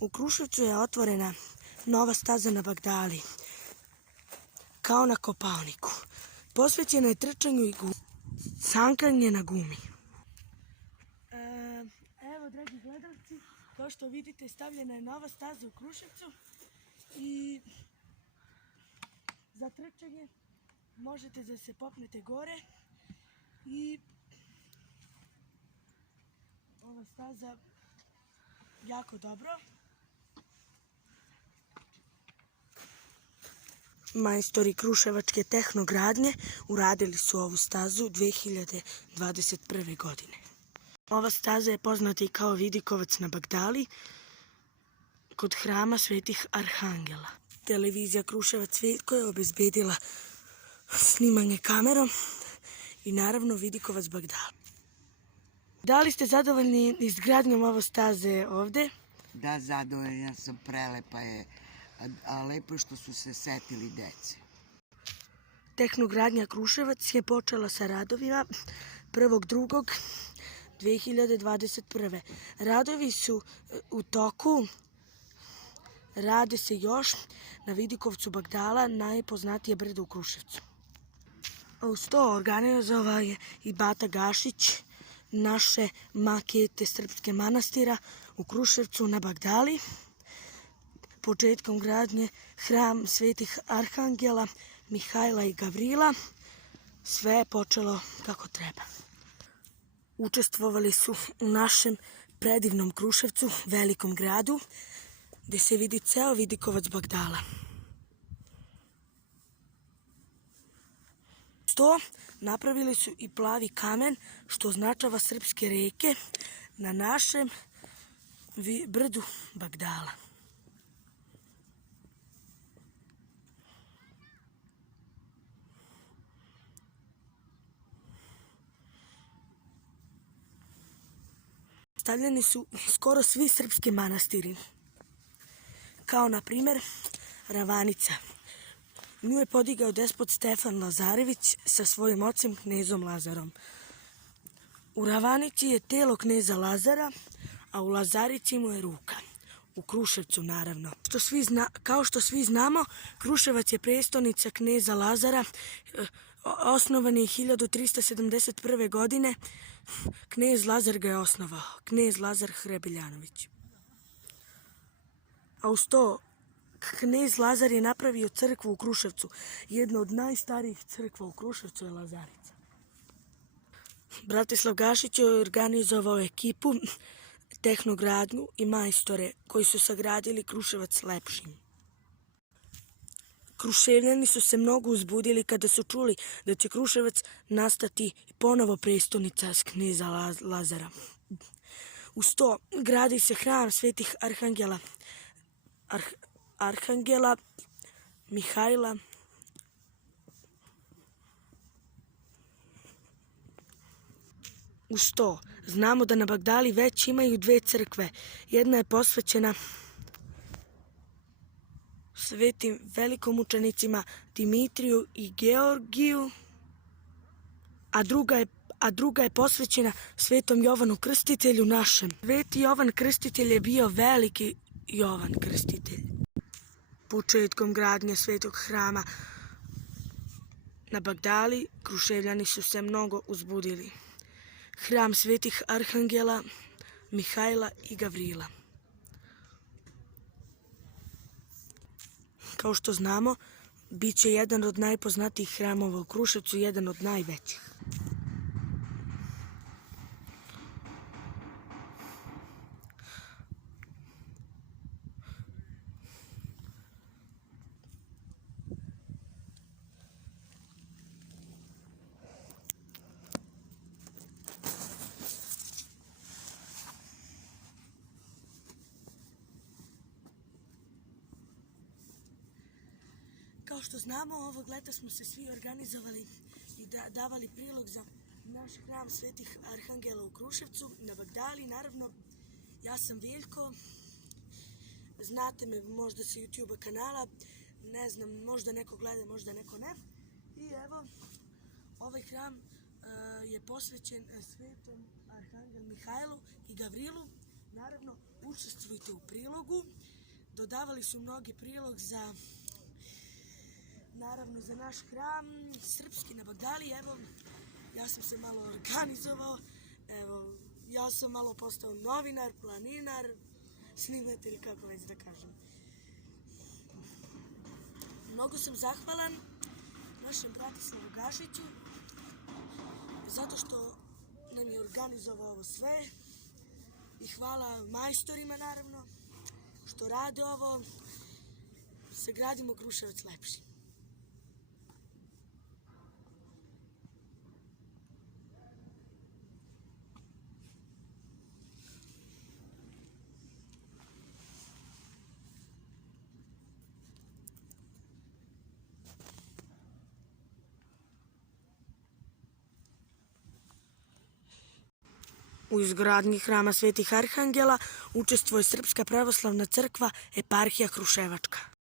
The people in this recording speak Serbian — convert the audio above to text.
U Kruševcu je otvorena nova staza na Bagdali, kao na Kopaoniku. Posvećena je trčanju i sankanje na gumi. Evo, dragi gledalci, kao što vidite, stavljena je nova staza u Kruševcu i za trčanje možete da se popnete gore i ova staza jako dobro. Majstori kruševačke tehnogradnje uradili su ovu stazu 2021. godine. Ova staza je poznata i kao Vidikovac na Bagdali, kod hrama Svetih Arhangela. Televizija Kruševac Veljko je obezbedila snimanje kamerom i naravno Vidikovac Bagdala. Da li ste zadovoljni izgradnjom ove staze ovde? Da, zadovoljna sam, prelepa je, a lepo je što su se setili dece. Tehnogradnja Kruševac je počela sa radovima 1.2.2021. Radovi su u toku, rade se još na Vidikovcu Bagdala, najpoznatije brdo u Kruševcu. Uz to organizovao je i Bata Gašić naše makete srpske manastira u Kruševcu na Bagdali. Početkom gradnje hram Svetih Arhangela, Mihajla i Gavrila, sve je počelo kako treba. Učestvovali su u našem predivnom Kruševcu, velikom gradu, gde se vidi ceo Vidikovac Bagdala. To napravili su i plavi kamen, što označava srpske reke na našem brdu Bagdala. Stavljeni su skoro svi srpski manastiri, kao na primer Ravanica. Nju je podigao despot Stefan Lazarević sa svojim ocem knezom Lazarom. U Ravanici je telo kneza Lazara, a u Lazarici mu je ruka. U Kruševcu, naravno. Kao što svi znamo, Kruševac je prestonica kneza Lazara. Osnovan je 1371. godine. Knez Lazar ga je osnovao. Knez Lazar Hrebeljanović. A uz to, knez Lazar je napravio crkvu u Kruševcu. Jedna od najstarijih crkva u Kruševcu je Lazarica. Bratislav Gašić je organizovao ekipu, tehnogradnju i majstore koji su sagradili Kruševac lepšim. Kruševljani su se mnogo uzbudili kada su čuli da će Kruševac nastati ponovo prestonica kneza Lazara. Uz to gradi se hram Svetih Arhangela, Mihajla Uz to znamo da na Bagdali već imaju dve crkve. Jedna je posvećena svetim velikomučenicima Dimitriju i Georgiju, a druga je posvećena svetom Jovanu Krstitelju našem. Sveti Jovan Krstitelj je bio veliki Jovan Krstitelj. Početkom gradnje svetog hrama na Bagdali Kruševljani su se mnogo uzbudili. Hram Svetih Arhangela, Mihajla i Gavrila. Kao što znamo, bit će jedan od najpoznatijih hramova u Kruševcu, jedan od najvećih. Kao što znamo, ovog leta smo se svi organizovali i davali prilog za naš hram Svetih Arhangela u Kruševcu, na Bagdali. Naravno, ja sam Veljko, znate me možda sa YouTube kanala, ne znam, možda neko gleda, možda neko ne. I evo, ovaj hram je posvećen Svetom Arhangelu Mihajlu i Gavrilu. Naravno, učestvujte u prilogu. Dodavali su mnogi prilog za, naravno, za naš hram, srpski nabogdali. Evo, ja sam se malo organizovao, evo, ja sam malo postao novinar, planinar, snimatelj, kako već da kažem. Mnogo sam zahvalan našem Bratislavu Gašiću, zato što nam je organizovao ovo sve. I hvala majstorima, naravno, što rade ovo, sagradimo Kruševac lepši. U izgradnji hrama Svetih Arhangela učestvuje Srpska pravoslavna crkva, eparhija Kruševačka.